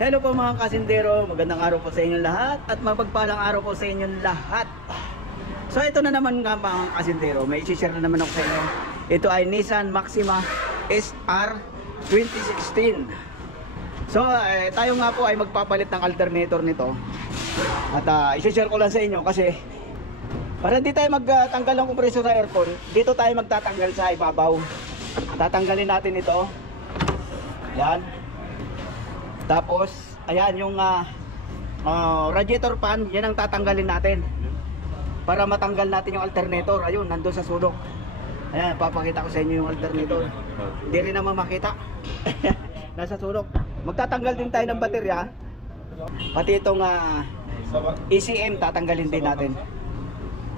Hello po mga kasindero, magandang araw po sa inyong lahat at mapagpalang araw po sa inyong lahat. So ito na naman nga mga kasindero, may i-share na naman ako sa inyo. Ito ay Nissan Maxima SR 2016. So tayo nga po ay magpapalit ng alternator nito. At i-share ko lang sa inyo kasi para hindi tayo magtanggal ng kompresor sa aircon, dito tayo magtatanggal sa ibabaw. Tatanggalin natin ito. Yan. Tapos, ayan yung radiator fan, yan ang tatanggalin natin. Para matanggal natin yung alternator. Ayun, nandun sa sulok. Ayan, papakita ko sa inyo yung alternator. Hindi rin naman makita. Nasa sulok. Magtatanggal din tayo ng baterya. Pati itong ECM, tatanggalin din natin.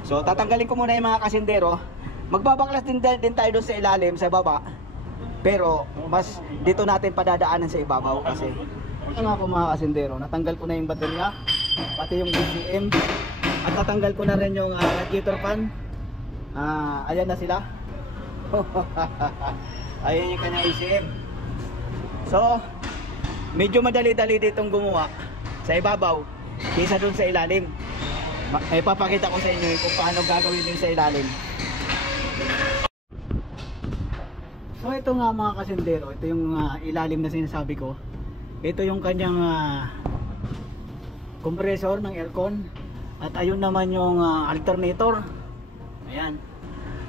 So, tatanggalin ko muna yung mga kasindero. Magbabaklas din tayo doon sa ilalim, sa baba. Pero, mas dito natin padadaanan sa ibabaw kasi ito nga po mga kasindero, natanggal ko na yung baterya, pati yung BCM, at natanggal ko na rin yung radiator fan. Ayan na sila. Ayan yung kanya ECM. So, medyo madali-dali ditong gumawa sa ibabaw kaysa dun sa ilalim. May papakita ko sa inyo kung paano gagawin din sa ilalim. So ito nga mga kasindero, ito yung ilalim na sinasabi ko. Ito yung kanyang compressor ng aircon. At ayun naman yung alternator. Ayan.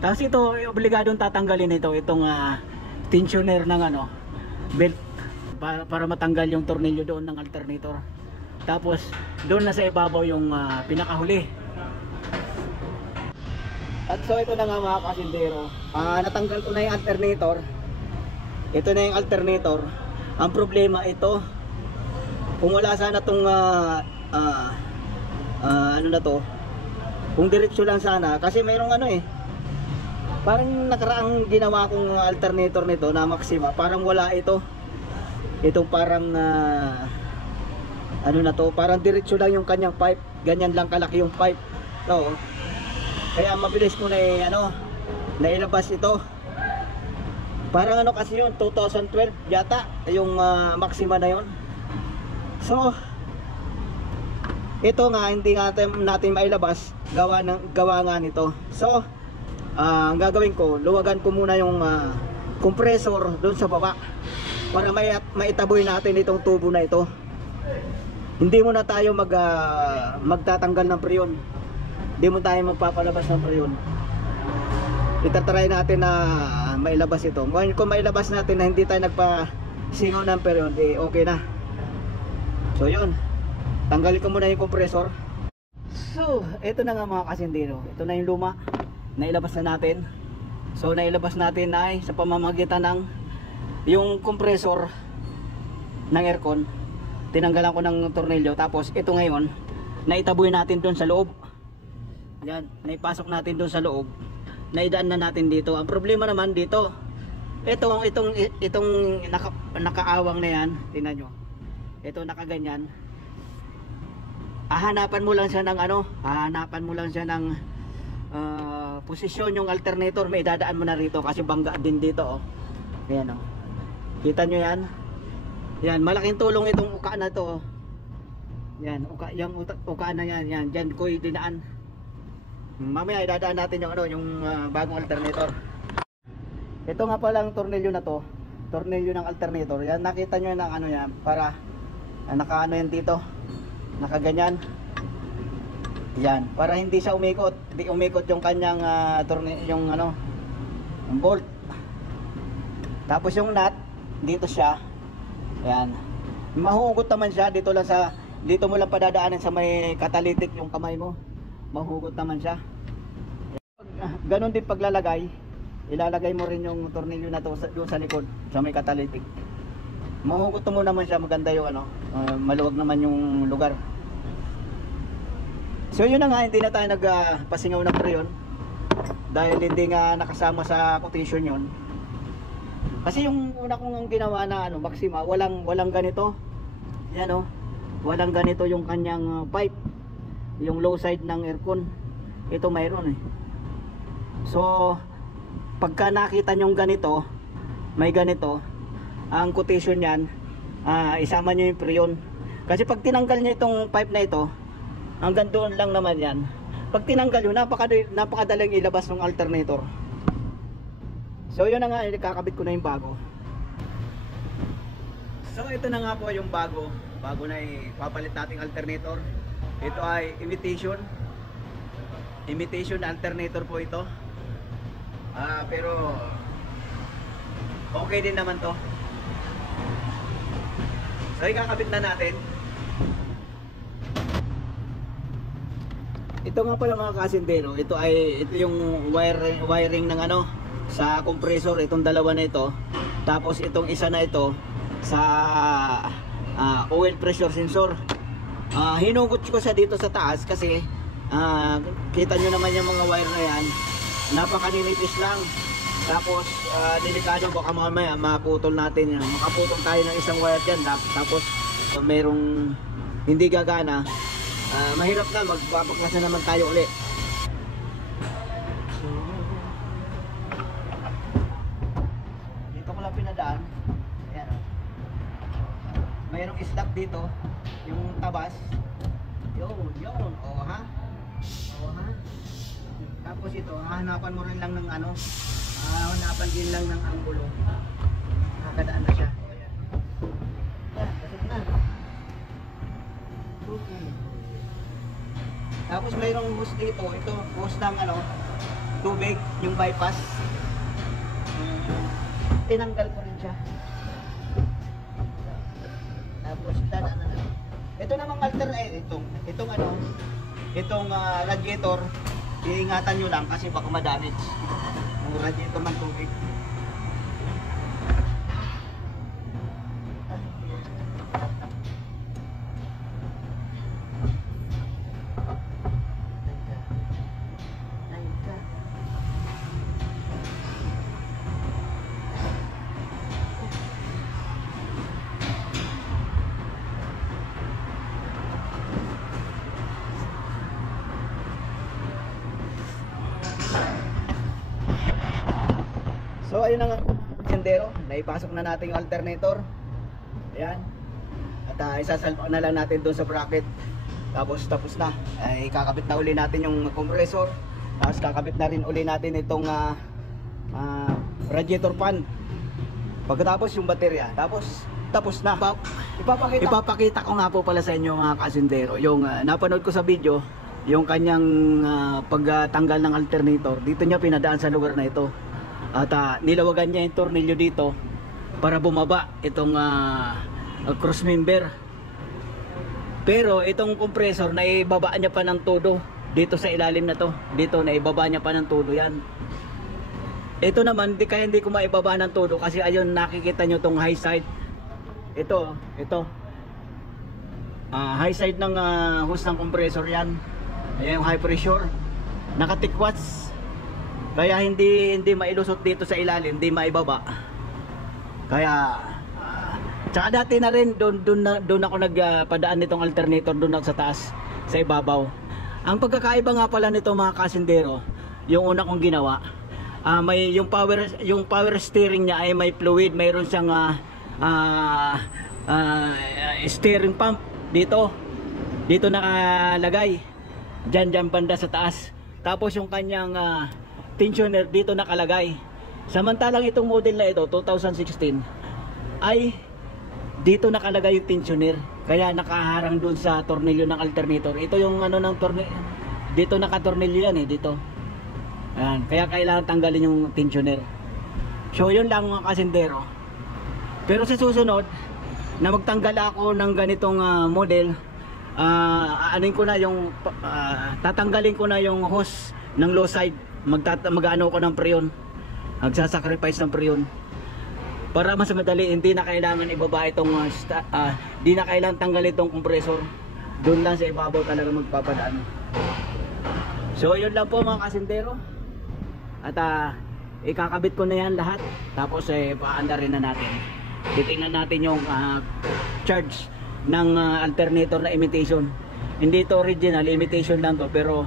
Tapos ito, obligadong tatanggalin ito. Itong tensioner ng belt. Para matanggal yung tornilyo doon ng alternator. Tapos doon na sa ibabaw yung pinakahuli. At so ito na nga mga kasindero. Natanggal ko na yung alternator. Ito na yung alternator. Ang problema ito, kung wala sana itong ano na to, kung diretsyo lang sana, kasi mayroong parang nakaraang ginawa kong alternator nito na Maxima, parang wala ito. Itong parang ano na to, parang diretsyo lang yung kanyang pipe, ganyan lang kalaki yung pipe. So, kaya mabilis ko na nailabas ito. Parang kasi yun, 2012 yata yung Maxima na yun. So ito nga hindi natin mailabas, gawa nga nito. So ang gagawin ko, luwagan ko muna yung compressor doon sa baba para maitaboy natin itong tubo na ito. Hindi muna tayo magtatanggal ng preyon. Hindi mo tayo magpapalabas ng preyon. Itatry natin na mailabas ito. Kung mailabas natin na hindi tayo nagpasingaw ng preyon, okay na. So yun, tanggalin ko muna yung compressor. So ito na nga mga kasindero, ito na yung luma, nailabas na natin. So nailabas natin ay sa pamamagitan ng yung compressor ng aircon. Tinanggalan ko ng tornilyo. Tapos ito ngayon, naitaboy natin doon sa loob. Yan, naipasok natin doon sa loob. Naidaan na natin dito. Ang problema naman dito, itong nakaawang na yan, tingnan nyo. Ito nakaganyan. Hahanapan mo lang siya ng posisyon yung alternator. May idadaan mo na rito kasi bangga din dito. Ayan Kita nyo yan? Yan, malaking tulong itong uka na to. Yan, yung uka na yan. Yan, dyan ko dinaan. Mamaya idadaan natin yung bagong alternator. Ito nga palang tornilyo na to, tornilyo ng alternator. Yan, nakita nyo ng yan, para nakaano yan dito, nakaganyan. Yan, para hindi siya umikot. Hindi umikot yung kanyang yung bolt. Tapos yung nut dito siya. Yan, mahugot naman siya dito mo lang padadaanan sa may catalytic yung kamay mo. Mahugot naman siya. Ganon din paglalagay, ilalagay mo rin yung tornilyo na to doon sa likod sa may catalytic. Mahugot mo naman siya, maganda yung maluwag naman yung lugar. So yun na nga, hindi na tayo nagpasingaw ng preyon dahil hindi nga nakasama sa quotation yun. Kasi yung una kong ginawa na Maxima, walang ganito. Yan walang ganito yung kanyang pipe. Yung low side ng aircon, ito mayroon So pagka nakita nyo ganito, may ganito, ang quotation yan isama nyo yung preyon. Kasi pag tinanggal nyo itong pipe na ito, hanggang doon lang naman yan. Pag tinanggal nyo, napakadaling ilabas ng alternator. So yun na nga, kakabit ko na yung bago. So ito na nga po yung bago na ipapalit nating alternator. Ito ay imitation alternator po ito. Pero okay din naman to. So ikakabit na natin. Ito nga pala mga kasindero, ito yung wiring ng ano sa compressor, itong dalawa na ito. Tapos itong isa na ito sa oil pressure sensor. Hinugot ko sa dito sa taas kasi kita nyo naman yung mga wire na yan, napakaninipis lang. Tapos delikado, baka mamaya maputol natin yan, makaputol tayo ng isang wire dyan. Tapos mayroong hindi gagana, mahirap na, magpapaklas na naman tayo ulit. Dito ko lang pinadaan. Ayan, mayroong slot dito, yung tabas. Yun, o ha. Tapos ito, hahanapan mo rin lang ng ano, hahanapan din lang ng anggulo. Nakakadaan na siya. Pasok na. Okay. Tapos mayroong hose dito, ito hose ng ano, tubig, yung bypass. Tinanggal ko rin siya. Tapos dadaan na. Ito namang itong radiator, iingatan nyo lang kasi baka ma-damage yung radiator ng tubig. So ayun na nga, sendero, naipasok na natin yung alternator. Ayan. At isasalpak na lang natin doon sa bracket. Tapos na. Ay kakabit na uli natin yung compressor. Tapos kakabit na rin uli natin itong radiator fan. Pagkatapos yung baterya. Tapos na. Ipapakita ko nga po pala sa inyo mga kasendero, yung napanood ko sa video, yung kanyang pagtanggal ng alternator. Dito niya pinadaan sa lugar na ito. At nilawagan niya yung tornilyo dito para bumaba itong cross member. Pero itong compressor, naibaba niya pa ng todo dito sa ilalim na to. Dito naibaba niya pa ng todo yan. Ito naman, hindi ko maibaba ng todo kasi ayun, nakikita nyo tong high side. Ito high side ng hose ng compressor yan. Ayan yung high pressure, nakatikwats. Kaya hindi mailusot dito sa ilalim, hindi maibaba. Kaya tsaka dati na rin doon ako nagpadaan nitong alternator doon sa taas sa ibabaw. Ang pagkakaiba nga pala nito mga kasindero, yung una kong ginawa, may yung power steering niya ay may fluid, mayroon siyang steering pump dito nakalagay diyan banda sa taas. Tapos yung kanyang tensioner dito nakalagay. Samantalang itong model na ito 2016 ay dito nakalagay yung tensioner, kaya nakaharang dun sa tornilyo ng alternator. Ito yung ano ng tornilyo, dito nakatornilyo yan dito. Ayan, kaya kailangan tanggalin yung tensioner. So yun lang mga kasindero. Pero sa susunod na magtanggal ako ng ganitong model, aanin ko na yung tatanggalin ko na yung hose ng low side. Mag-ano ko ng preyon, magsasacrifice ng preyon para mas madali. Hindi na kailangan ibaba itong hindi na kailangan tanggalin itong compressor, doon lang sa ibabaw talaga magpapadaan. So yun lang po mga kasindero. At ikakabit ko na yan lahat. Tapos paanda rin na natin, titingnan natin yung charge ng alternator na imitation. Hindi ito original, imitation lang to. Pero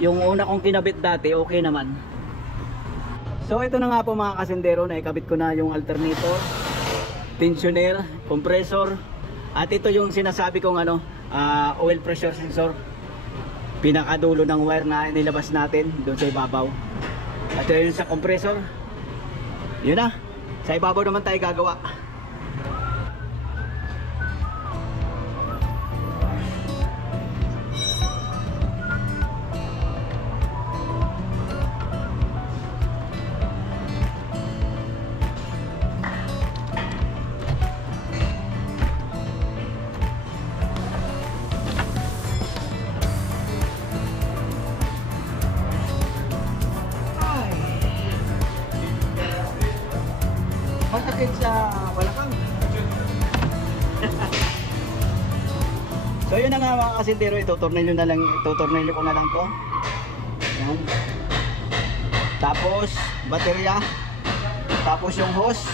yung una kong kinabit dati, okay naman. So ito na nga po mga kasindero, naikabit ko na yung alternator. tensioner, compressor, at ito yung sinasabi kong ano, oil pressure sensor. Pinakadulo ng wire na nilabas natin doon sa ibabaw. At yun sa compressor. Yun na. Sa ibabaw naman tayo gagawa. Masakit sa balakang. So yun na nga mga kasintero, itutornilyo ko na lang to. Yan. Tapos baterya, tapos yung hose,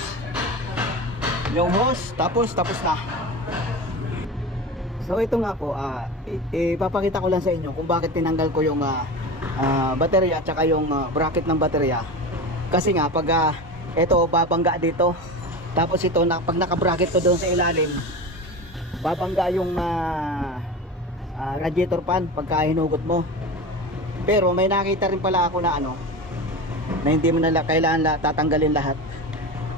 tapos na. So ito nga po, ipapakita ko lang sa inyo kung bakit tinanggal ko yung baterya at saka yung bracket ng baterya. Kasi nga pag ito babangga dito, tapos ito pag naka-bracket to doon sa ilalim, babangga yung radiator fan pagka hinugot mo. Pero may nakita rin pala ako na na hindi mo na kailangan tatanggalin lahat.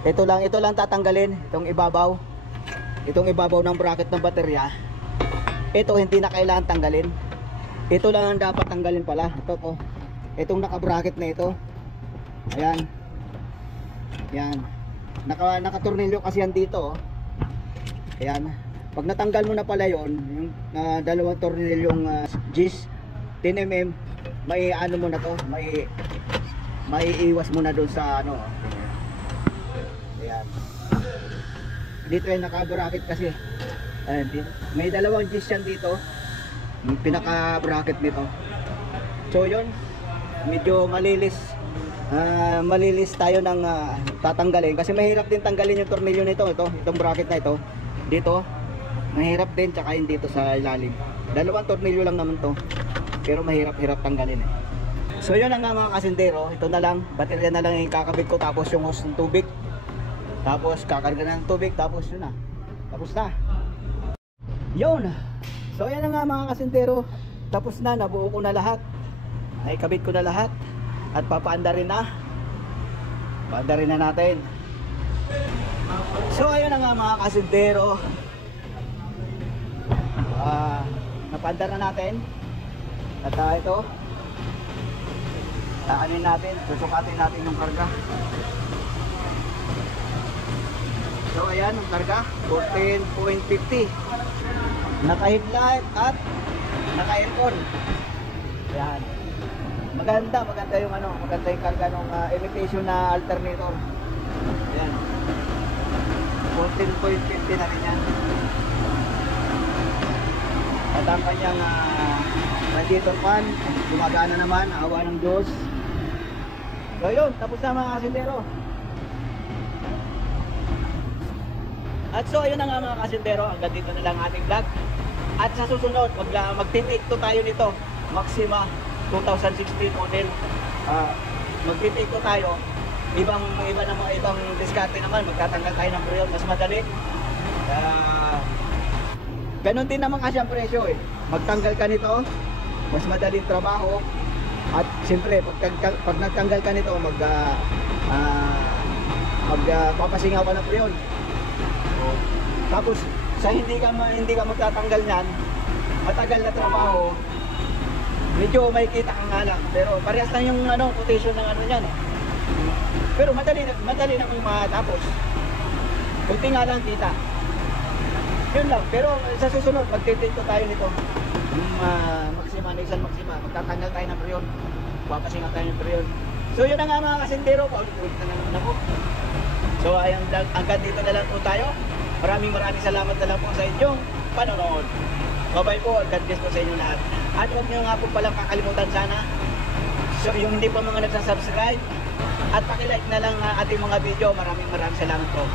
Ito lang tatanggalin, itong ibabaw ng bracket ng baterya. Ito hindi na kailangan tanggalin. Ito lang ang dapat tanggalin pala. Ito po, itong naka-bracket na ito. Ayan. Yan. Naka-tornilyo kasi yan dito. Ayan. Pag natanggal mo na pala yon, yung dalawang tornilyong Gis 10mm, may ano mo na to, may iwas mo na doon sa Ayan. Dito ay naka-bracket kasi. Ayan, may dalawang Gis yan dito. Yung pinaka-bracket nito. So yun, medyo malilis tayo ng tatanggalin kasi mahirap din tanggalin yung tornilyo nito, itong bracket na ito dito, mahirap din, tsaka yun dito sa ilalim. Dalawang tornilyo lang naman to, pero mahirap tanggalin eh. So yun na nga mga kasindero, ito na lang, baterya na lang yung kakabit ko, tapos yung hose ng tubig, tapos kakarga na ng tubig, tapos yun na, tapos na yun. So yan na nga mga kasindero, tapos na, nabuo ko na lahat, naikabit ko na lahat. At papaandarin na natin. So ayun na nga mga kasintero, napaandar na natin. At ito, taanin natin, susukatin natin yung karga. So ayan ang karga, 14.50. Naka-headlight at naka-aircon. Ayan. Maganda yung maganda yung karga ng imitation na alternator. Ayan. 14.50 na rin yan. At ang kanyang radiator fan, gumagana naman, awa ng Diyos. So yun, tapos na mga kasintero. At so ayun na nga mga kasintero, hanggang dito na lang ating vlog. At sa susunod, mag-take 2 tayo nito, Maxima 2016 model. Mag-take 2 tayo. Ibang diskarte naman, magtatanggal tayo ng preyon, mas madali. Ganon din naman kasi ang presyo eh. Magtanggal ka nito, mas madaling trabaho. At siyempre, pag nagtanggal ka nito, papasingaw ka ng preyon. Tapos sa hindi ka magtatanggal niyan, matagal na trabaho, medyo may kita ka nga lang, pero parehas lang yung quotation ng niyan eh. Pero madali na kung matapos. Kunti nga lang kita. Yun lang, pero sa susunod magtitake ko tayo nito. Yung Maxima, Nissan Maxima, magtatanggal tayo ng preyon, papasingaw tayo ng preyon. So yun na nga mga kasintero, paulit-ulit na naman ako. So ayang hanggang dito na lang po tayo. Maraming salamat na lang po sa inyong panonood. Bye-bye po, God bless po sa inyo lahat. At huwag nyo nga po palang kakalimutan sana, so yung hindi pa mga nagsasubscribe, at pakilike na lang ating mga video. Maraming salamat po.